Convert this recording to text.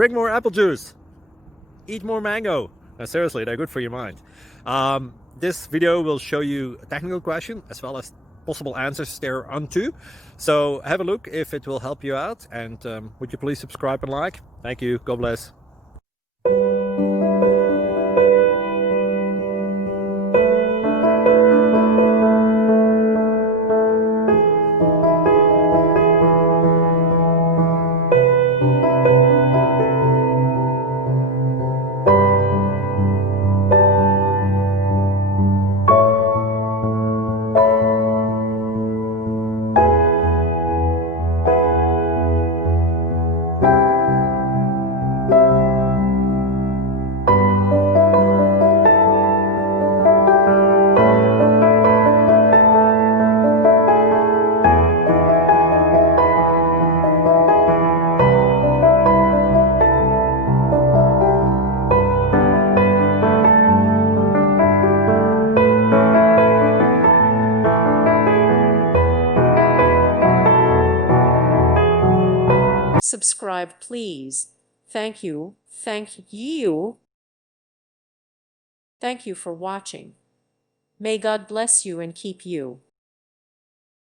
drink more apple juice, eat more mango. No, seriously, they're good for your mind. This video will show you a technical question as well as possible answers thereunto. So have a look if it will help you out, and would you please subscribe and like? Thank you. God bless. Subscribe, please. Thank you. Thank you. Thank you for watching. May God bless you and keep you.